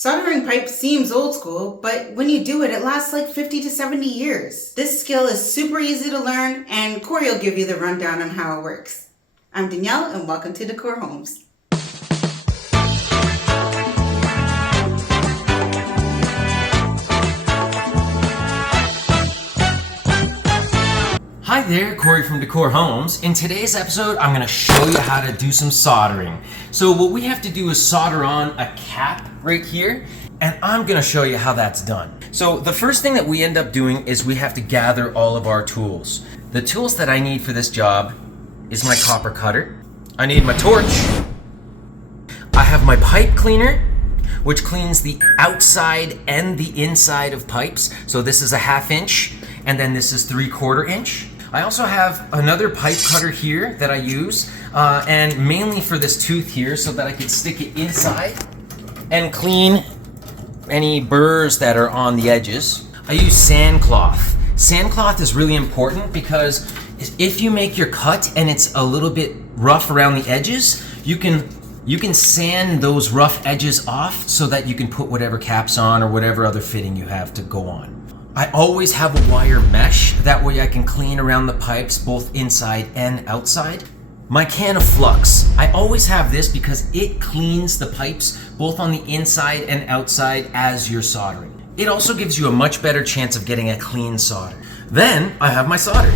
Soldering pipe seems old school, but when you do it, it lasts like 50 to 70 years. This skill is super easy to learn, and Corey will give you the rundown on how it works. I'm Danielle, and welcome to De-cor Homes. Hi there, Corey from De-cor Homes. In today's episode, I'm going to show you how to do some soldering. So what we have to do is solder on a cap right here, and I'm going to show you how that's done. So the first thing that we end up doing is we have to gather all of our tools. The tools that I need for this job is my copper cutter. I need my torch. I have my pipe cleaner, which cleans the outside and the inside of pipes. So this is a 1/2 inch, and then this is 3/4 inch. I also have another pipe cutter here that I use, and mainly for this tooth here so that I can stick it inside and clean any burrs that are on the edges. I use sandcloth. Sandcloth is really important because if you make your cut and it's a little bit rough around the edges, you can sand those rough edges off so that you can put whatever caps on or whatever other fitting you have to go on. I always have a wire mesh, that way I can clean around the pipes both inside and outside. My can of flux, I always have this because it cleans the pipes both on the inside and outside as you're soldering. It also gives you a much better chance of getting a clean solder. Then I have my solder.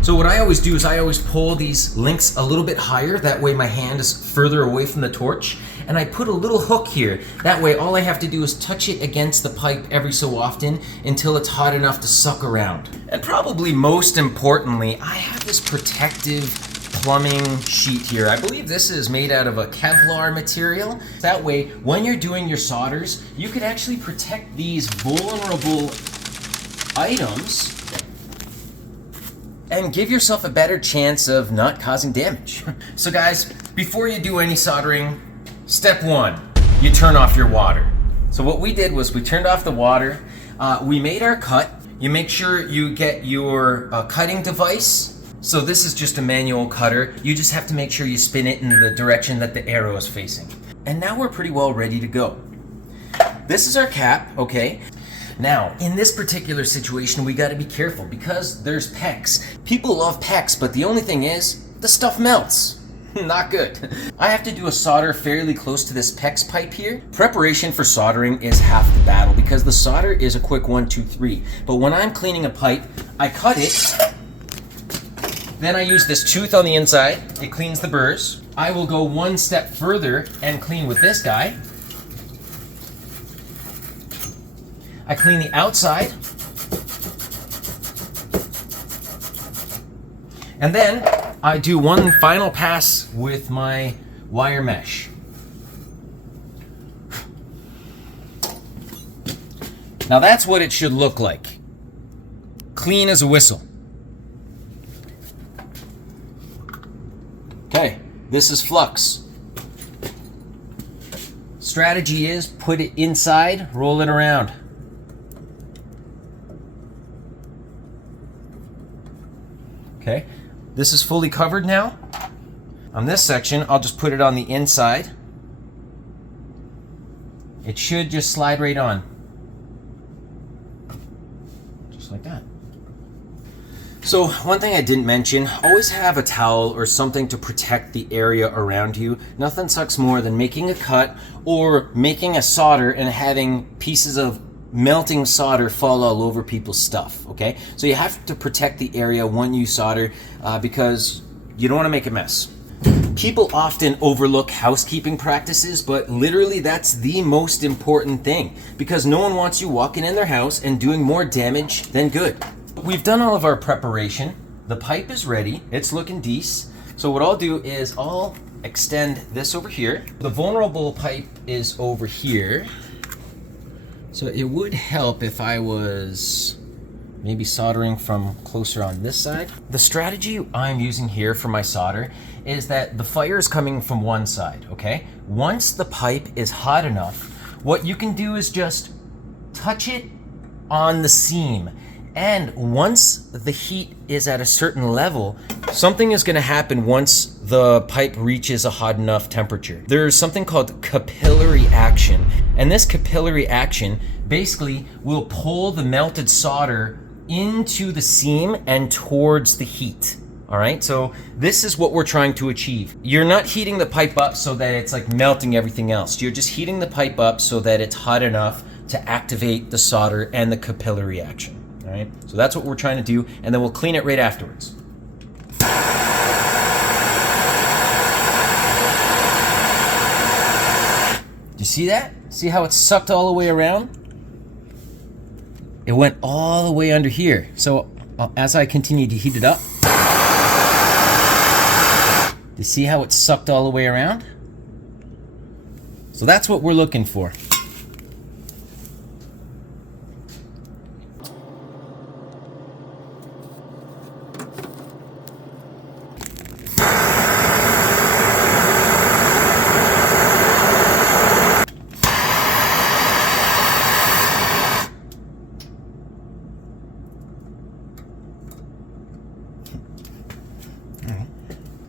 So what I always do is I always pull these links a little bit higher, that way my hand is further away from the torch, and I put a little hook here. That way all I have to do is touch it against the pipe every so often until it's hot enough to suck around. And probably most importantly, I have this protective plumbing sheet here. I believe this is made out of a Kevlar material. That way, when you're doing your solders, you could actually protect these vulnerable items and give yourself a better chance of not causing damage. So guys, before you do any soldering, step 1, you turn off your water. So what we did was we turned off the water, we made our cut. You make sure you get your cutting device. So this is just a manual cutter. You just have to make sure you spin it in the direction that the arrow is facing. And now we're pretty well ready to go. This is our cap, okay? Now, in this particular situation, we gotta be careful because there's PEX. People love PEX, but the only thing is, the stuff melts. Not good. I have to do a solder fairly close to this PEX pipe here. Preparation for soldering is half the battle because the solder is a quick 1, 2, 3. But when I'm cleaning a pipe, I cut it, then I use this tooth on the inside. It cleans the burrs. I will go one step further and clean with this guy. I clean the outside. And then I do one final pass with my wire mesh. Now that's what it should look like. Clean as a whistle. Okay, this is flux. Strategy is put it inside, roll it around. Okay, this is fully covered now. On this section, I'll just put it on the inside. It should just slide right on. Just like that. So one thing I didn't mention, always have a towel or something to protect the area around you. Nothing sucks more than making a cut or making a solder and having pieces of melting solder fall all over people's stuff, okay? So you have to protect the area when you solder because you don't want to make a mess. People often overlook housekeeping practices, but literally that's the most important thing because no one wants you walking in their house and doing more damage than good. We've done all of our preparation. The pipe is ready. It's looking decent. So what I'll do is I'll extend this over here. The vulnerable pipe is over here. So it would help if I was maybe soldering from closer on this side. The strategy I'm using here for my solder is that the fire is coming from one side, okay? Once the pipe is hot enough, what you can do is just touch it on the seam. And once the heat is at a certain level, something is going to happen once the pipe reaches a hot enough temperature. There's something called capillary action, and this capillary action basically will pull the melted solder into the seam and towards the heat. All right, so this is what we're trying to achieve. You're not heating the pipe up so that it's like melting everything else. You're just heating the pipe up so that it's hot enough to activate the solder and the capillary action. All right, so that's what we're trying to do, and then we'll clean it right afterwards. Do you see that? See how it's sucked all the way around? It went all the way under here. So as I continue to heat it up, do you see how it's sucked all the way around? So that's what we're looking for.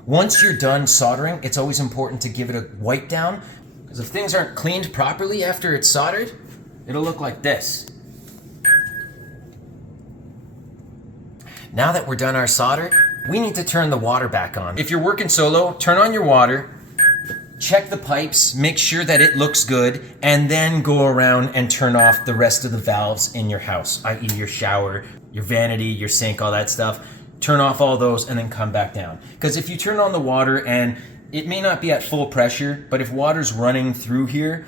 Once you're done soldering, it's always important to give it a wipe down, because if things aren't cleaned properly after it's soldered, it'll look like this. Now that we're done our solder, we need to turn the water back on. If you're working solo, turn on your water, check the pipes, make sure that it looks good, and then go around and turn off the rest of the valves in your house, i.e. your shower, your vanity, your sink, all that stuff. Turn off all those and then come back down. Because if you turn on the water and it may not be at full pressure, but if water's running through here,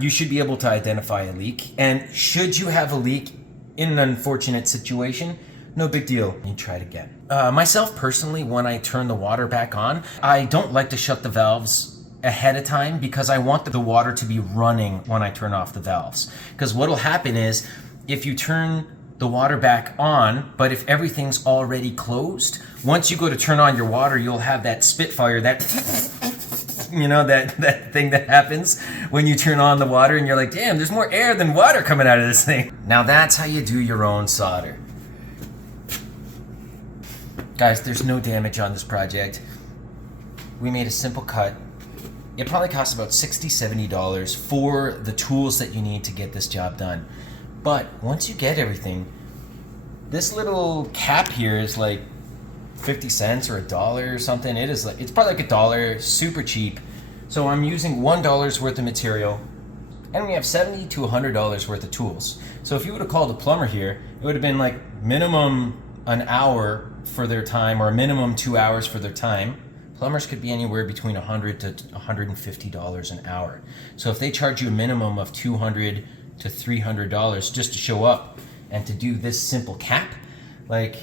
you should be able to identify a leak. And should you have a leak in an unfortunate situation, no big deal, you try it again. Myself personally, when I turn the water back on, I don't like to shut the valves ahead of time because I want the water to be running when I turn off the valves. Because what'll happen is if you turn the water back on, but if everything's already closed, once you go to turn on your water, you'll have that spitfire, that you know, that thing that happens when you turn on the water and you're like, damn, there's more air than water coming out of this thing. Now that's how you do your own solder. Guys, there's no damage on this project. We made a simple cut. It probably costs about $60, $70 for the tools that you need to get this job done. But once you get everything, this little cap here is like 50 cents or $1 or something. It's probably like $1, super cheap. So I'm using $1 worth of material, and we have $70 to $100 worth of tools. So if you would have called a plumber here, it would have been like minimum an hour for their time or a minimum 2 hours for their time. Plumbers could be anywhere between $100 to $150 an hour. So if they charge you a minimum of $200 to $300 just to show up and to do this simple cap, like,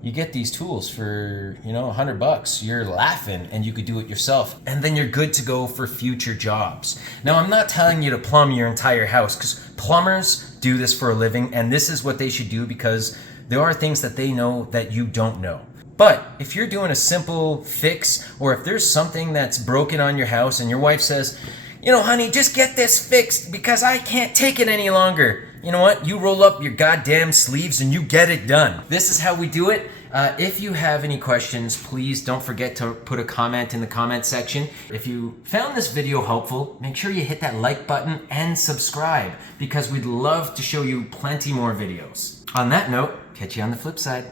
you get these tools for, you know, $100. You're laughing, and you could do it yourself, and then you're good to go for future jobs. Now, I'm not telling you to plumb your entire house, because plumbers do this for a living, and this is what they should do because there are things that they know that you don't know. But if you're doing a simple fix, or if there's something that's broken on your house and your wife says, you know, honey, just get this fixed because I can't take it any longer. You know what? You roll up your goddamn sleeves and you get it done. This is how we do it. If you have any questions, please don't forget to put a comment in the comment section. If you found this video helpful, make sure you hit that like button and subscribe because we'd love to show you plenty more videos. On that note, catch you on the flip side.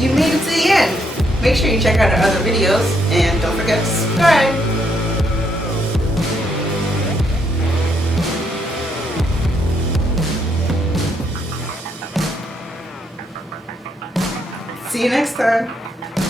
You made it to the end. Make sure you check out our other videos and don't forget to subscribe. See you next time.